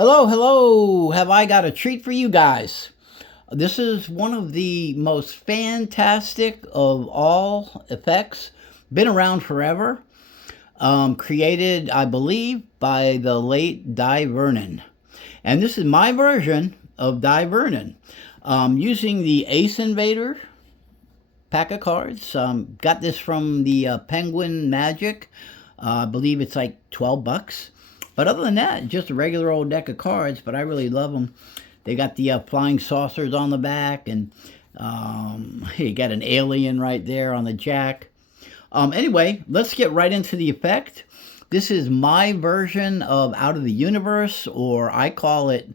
Hello, hello. Have I got a treat for you guys? This is one of the most fantastic of all effects. Been around forever. Created, I believe, by the late Dai Vernon. And this is my version of Dai Vernon. Using the Ace Invader pack of cards. Got this from the Penguin Magic. I believe it's like 12 bucks. But other than that, just a regular old deck of cards, but I really love them. They got the flying saucers on the back, and you got an alien right there on the jack. Anyway, let's get right into the effect. This is my version of Out of the Universe, or I call it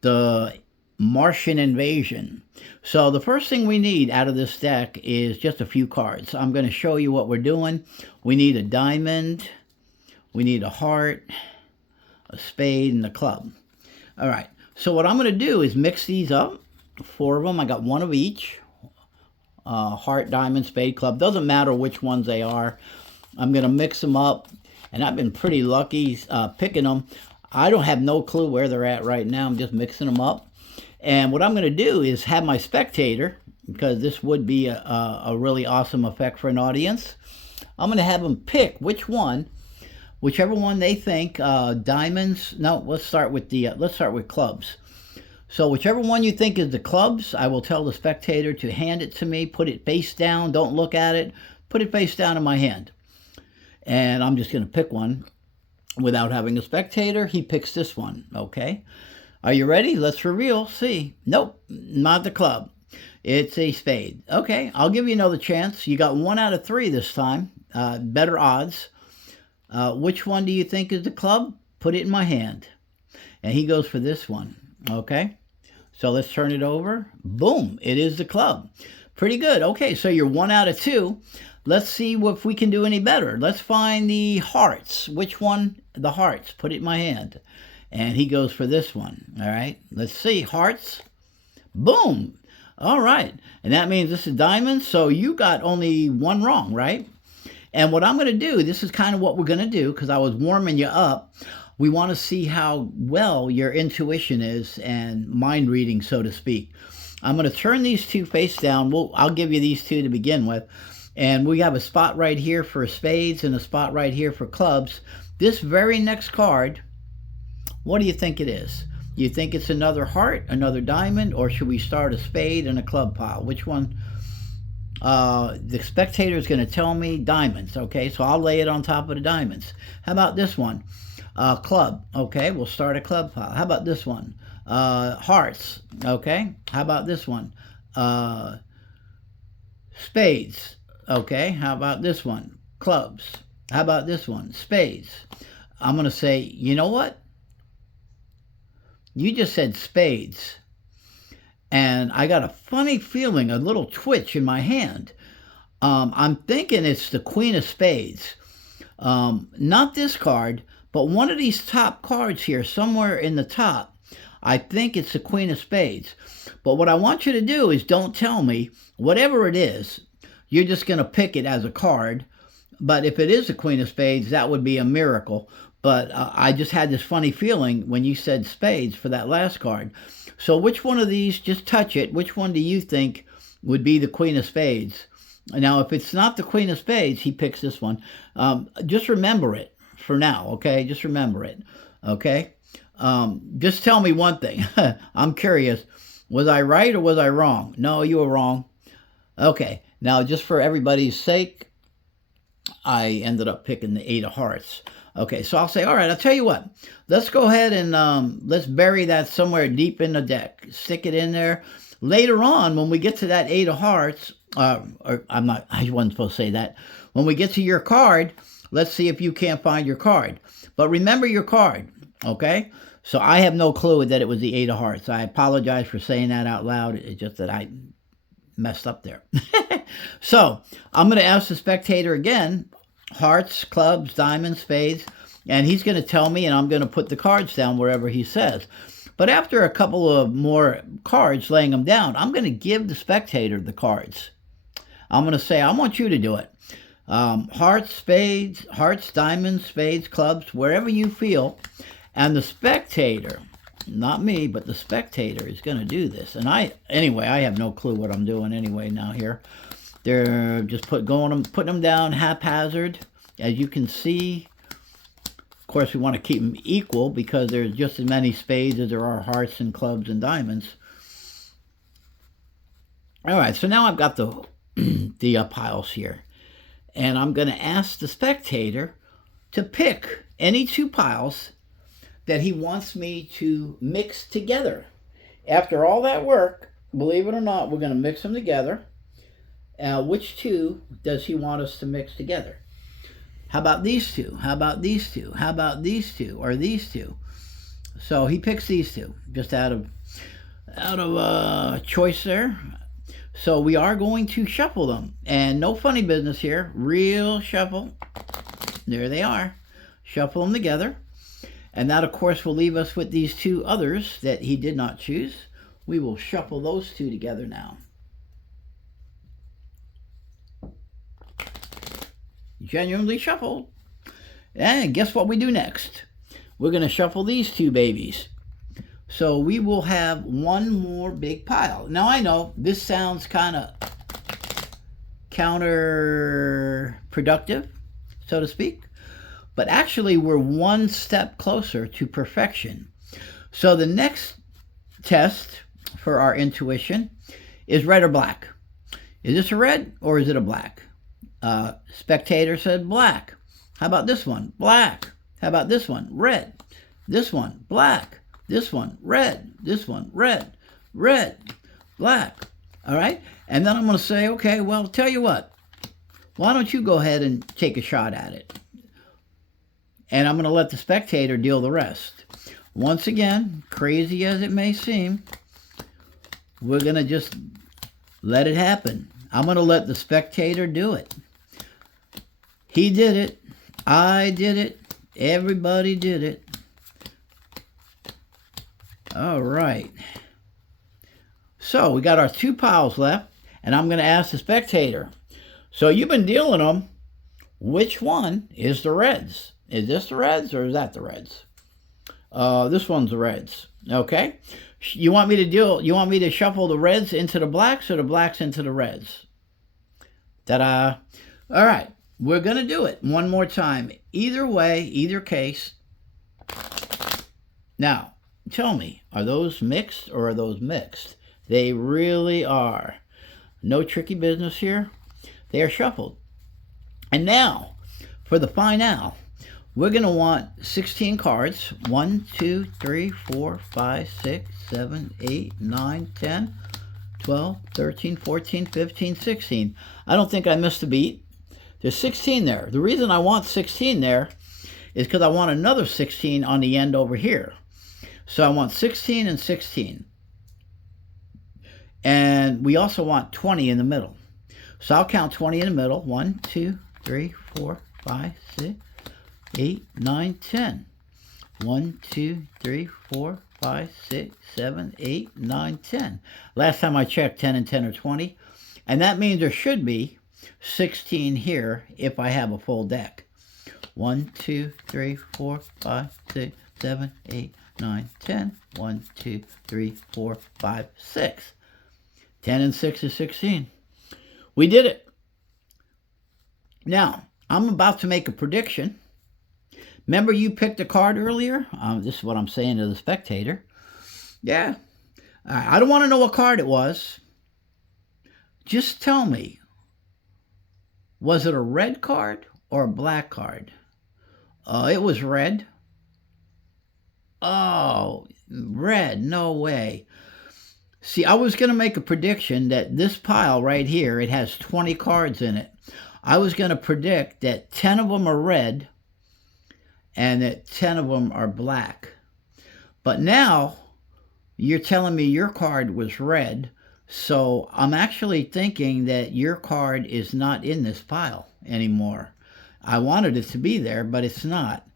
the Martian invasion. So the first thing we need out of this deck is just a few cards. I'm going to show you what we're doing. We need a diamond. We need a heart, a spade, and a club. All right, so what I'm going to do is mix these up, 4 of them. I got 1 of each, heart, diamond, spade, club. Doesn't matter which ones they are. I'm going to mix them up, and I've been pretty lucky picking them. I don't have no clue where they're at right now. I'm just mixing them up. And what I'm going to do is have my spectator, because this would be a really awesome effect for an audience. I'm going to have them pick whichever one they think. Diamonds. No, let's start with clubs. So whichever one you think is the clubs, I will tell the spectator to hand it to me. Put it face down. Don't look at it. Put it face down in my hand. And I'm just going to pick one without having a spectator. He picks this one. Okay. Are you ready? Let's reveal. See. Nope, not the club. It's a spade. Okay, I'll give you another chance. You got 1 out of 3 this time. Better odds. Which one do you think is the club? Put it in my hand. And he goes for this one. Okay, so let's turn it over. Boom, it is the club. Pretty good. Okay, so you're 1 out of 2. Let's see if we can do any better. Let's find the hearts. Which one? The hearts. Put it in my hand. And he goes for this one. All right, let's see. Hearts. Boom. All right, and that means this is diamonds. So you got only 1 wrong, right? And what I'm going to do, this is kind of what we're going to do, because I was warming you up. We want to see how well your intuition is and mind reading, so to speak. I'm going to turn these 2 face down. I'll give you these 2 to begin with. And we have a spot right here for spades and a spot right here for clubs. This very next card, what do you think it is? You think it's another heart, another diamond, or should we start a spade and a club pile? Which one? The spectator is going to tell me diamonds. Okay, so I'll lay it on top of the diamonds. How about this one? Club. Okay, we'll start a club pile. How about this one? Hearts. Okay, how about this one? Spades. Okay, how about this one? Clubs. How about this one? Spades. I'm going to say, you know what? You just said spades. And I got a funny feeling, a little twitch in my hand. I'm thinking it's the Queen of Spades. Not this card, but one of these top cards here, somewhere in the top. I think it's the Queen of Spades. But what I want you to do is don't tell me. Whatever it is, you're just going to pick it as a card. But if it is the Queen of Spades, that would be a miracle. But I just had this funny feeling when you said spades for that last card. So which one of these, just touch it, which one do you think would be the Queen of Spades? Now, if it's not the Queen of Spades, he picks this one. Just remember it for now, okay? Just remember it, okay? Just tell me one thing. I'm curious. Was I right or was I wrong? No, you were wrong. Okay, now just for everybody's sake, I ended up picking the 8 of hearts. Okay, so I'll say, all right, I'll tell you what. Let's go ahead and let's bury that somewhere deep in the deck. Stick it in there. Later on, when we get to that 8 of hearts, I wasn't supposed to say that. When we get to your card, let's see if you can't find your card. But remember your card, okay? So I have no clue that it was the 8 of hearts. I apologize for saying that out loud. It's just that I messed up there. So I'm going to ask the spectator again, hearts, clubs, diamonds, spades, and he's going to tell me, and I'm going to put the cards down wherever he says. But after a couple of more cards, laying them down, I'm going to give the spectator the cards. I'm going to say, I want you to do it. Hearts, spades, hearts, diamonds, spades, clubs, wherever you feel. And the spectator, not me, but the spectator is going to do this. And anyway, I have no clue what I'm doing anyway now here. They're just putting them down haphazard. As you can see, of course, we want to keep them equal because there's just as many spades as there are hearts and clubs and diamonds. All right, so now I've got the piles here. And I'm going to ask the spectator to pick any two piles that he wants me to mix together. After all that work, believe it or not, we're going to mix them together. Which two does he want us to mix together? How about these two? How about these two? How about these two? Or these two? So he picks these two, just out of choice there. So we are going to shuffle them. And no funny business here. Real shuffle. There they are. Shuffle them together. And that, of course, will leave us with these two others that he did not choose. We will shuffle those two together now. Genuinely shuffled. And guess what we do next? We're going to shuffle these two babies. So we will have one more big pile. Now I know this sounds kind of counterproductive, so to speak. But actually we're one step closer to perfection. So the next test for our intuition is red or black. Is this a red or is it a black? Spectator said black. How about this one? Black. How about this one? Red. This one, black. This one, red. This one, red. Red. Black. All right? And then I'm going to say, okay, well, tell you what. Why don't you go ahead and take a shot at it? And I'm going to let the spectator deal the rest. Once again, crazy as it may seem, we're going to just let it happen. I'm going to let the spectator do it. He did it. I did it. Everybody did it. All right. So we got our two piles left, and I'm going to ask the spectator. So you've been dealing them. Which one is the reds? Is this the reds or is that the reds? This one's the reds. Okay. You want me to shuffle the reds into the blacks or the blacks into the reds? Ta-da. All right. We're going to do it one more time. Either way, either case. Now, tell me, are those mixed or are those mixed? They really are. No tricky business here. They are shuffled. And now, for the finale, we're going to want 16 cards. 1, 2, 3, 4, 5, 6, 7, 8, 9, 10, 12, 13, 14, 15, 16. I don't think I missed a beat. There's 16 there. The reason I want 16 there is because I want another 16 on the end over here. So I want 16 and 16. And we also want 20 in the middle. So I'll count 20 in the middle. 1, 2, 3, 4, 5, 6, 8, 9, 10. 1, 2, 3, 4, 5, 6, 7, 8, 9, 10. Last time I checked, 10 and 10 are 20. And that means there should be 16 here if I have a full deck. 1, 2, 3, 4, 5, 6, 7, 8, 9, 10. 1, 2, 3, 4, 5, 6. 10 and 6 is 16. We did it. Now, I'm about to make a prediction. Remember you picked a card earlier? This is what I'm saying to the spectator. Yeah. I don't want to know what card it was. Just tell me, was it a red card or a black card? It was red. Oh, red. No way. See, I was going to make a prediction that this pile right here, it has 20 cards in it. I was going to predict that 10 of them are red and that 10 of them are black. But now you're telling me your card was red, so I'm actually thinking that your card is not in this pile anymore. I wanted it to be there, but it's not.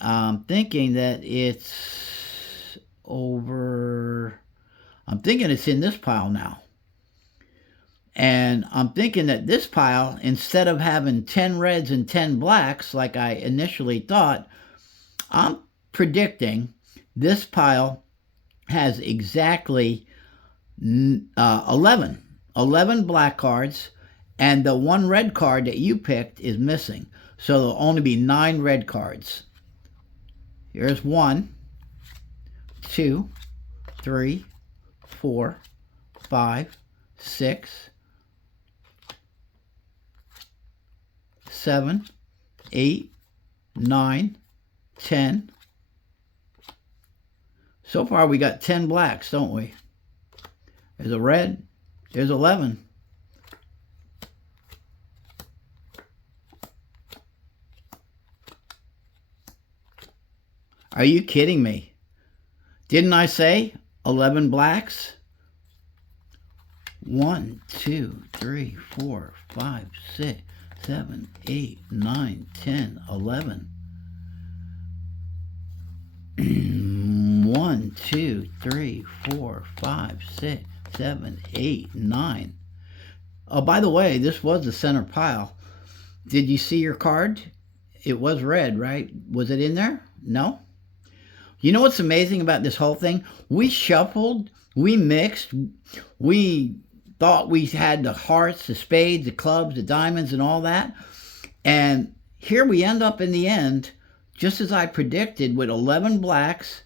I'm thinking that it's over... I'm thinking it's in this pile now. And I'm thinking that this pile, instead of having 10 reds and 10 blacks like I initially thought, I'm predicting this pile has exactly 11 black cards, and the one red card that you picked is missing. So there'll only be 9 red cards. Here's 1, 2, 3, 4, 5, 6, 7, 8, 9, 10. So far we got 10 blacks, don't we? There's a red. There's 11. Are you kidding me? Didn't I say 11 blacks? 1, 2, 3, 4, 5, 6, 7, 8, 9, 10, 11. 1, 2, 3, 4, 5, 6, 7, 8, 9. Oh, by the way, this was the center pile. Did you see your card? It was red, right? Was it in there? No? You know what's amazing about this whole thing? We shuffled, we mixed, we thought we had the hearts, the spades, the clubs, the diamonds, and all that. And here we end up in the end, just as I predicted, with 11 blacks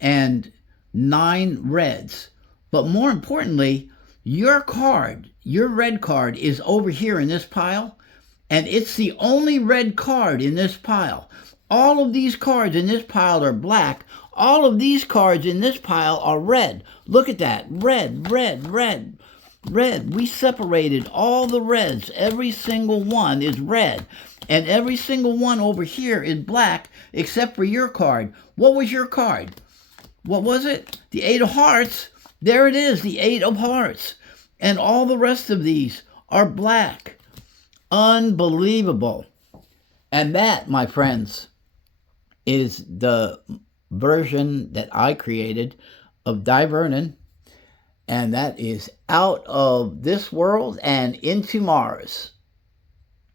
and 9 reds. But more importantly, your card, your red card, is over here in this pile, and it's the only red card in this pile. All of these cards in this pile are black. All of these cards in this pile are red. Look at that. Red, red, red, red. We separated all the reds. Every single one is red. And every single one over here is black, except for your card. What was your card? What was it? The 8 of hearts. There it is, the 8 of hearts. And all the rest of these are black. Unbelievable. And that, my friends, is the version that I created of Dai Vernon. And that is out of this world and into Mars.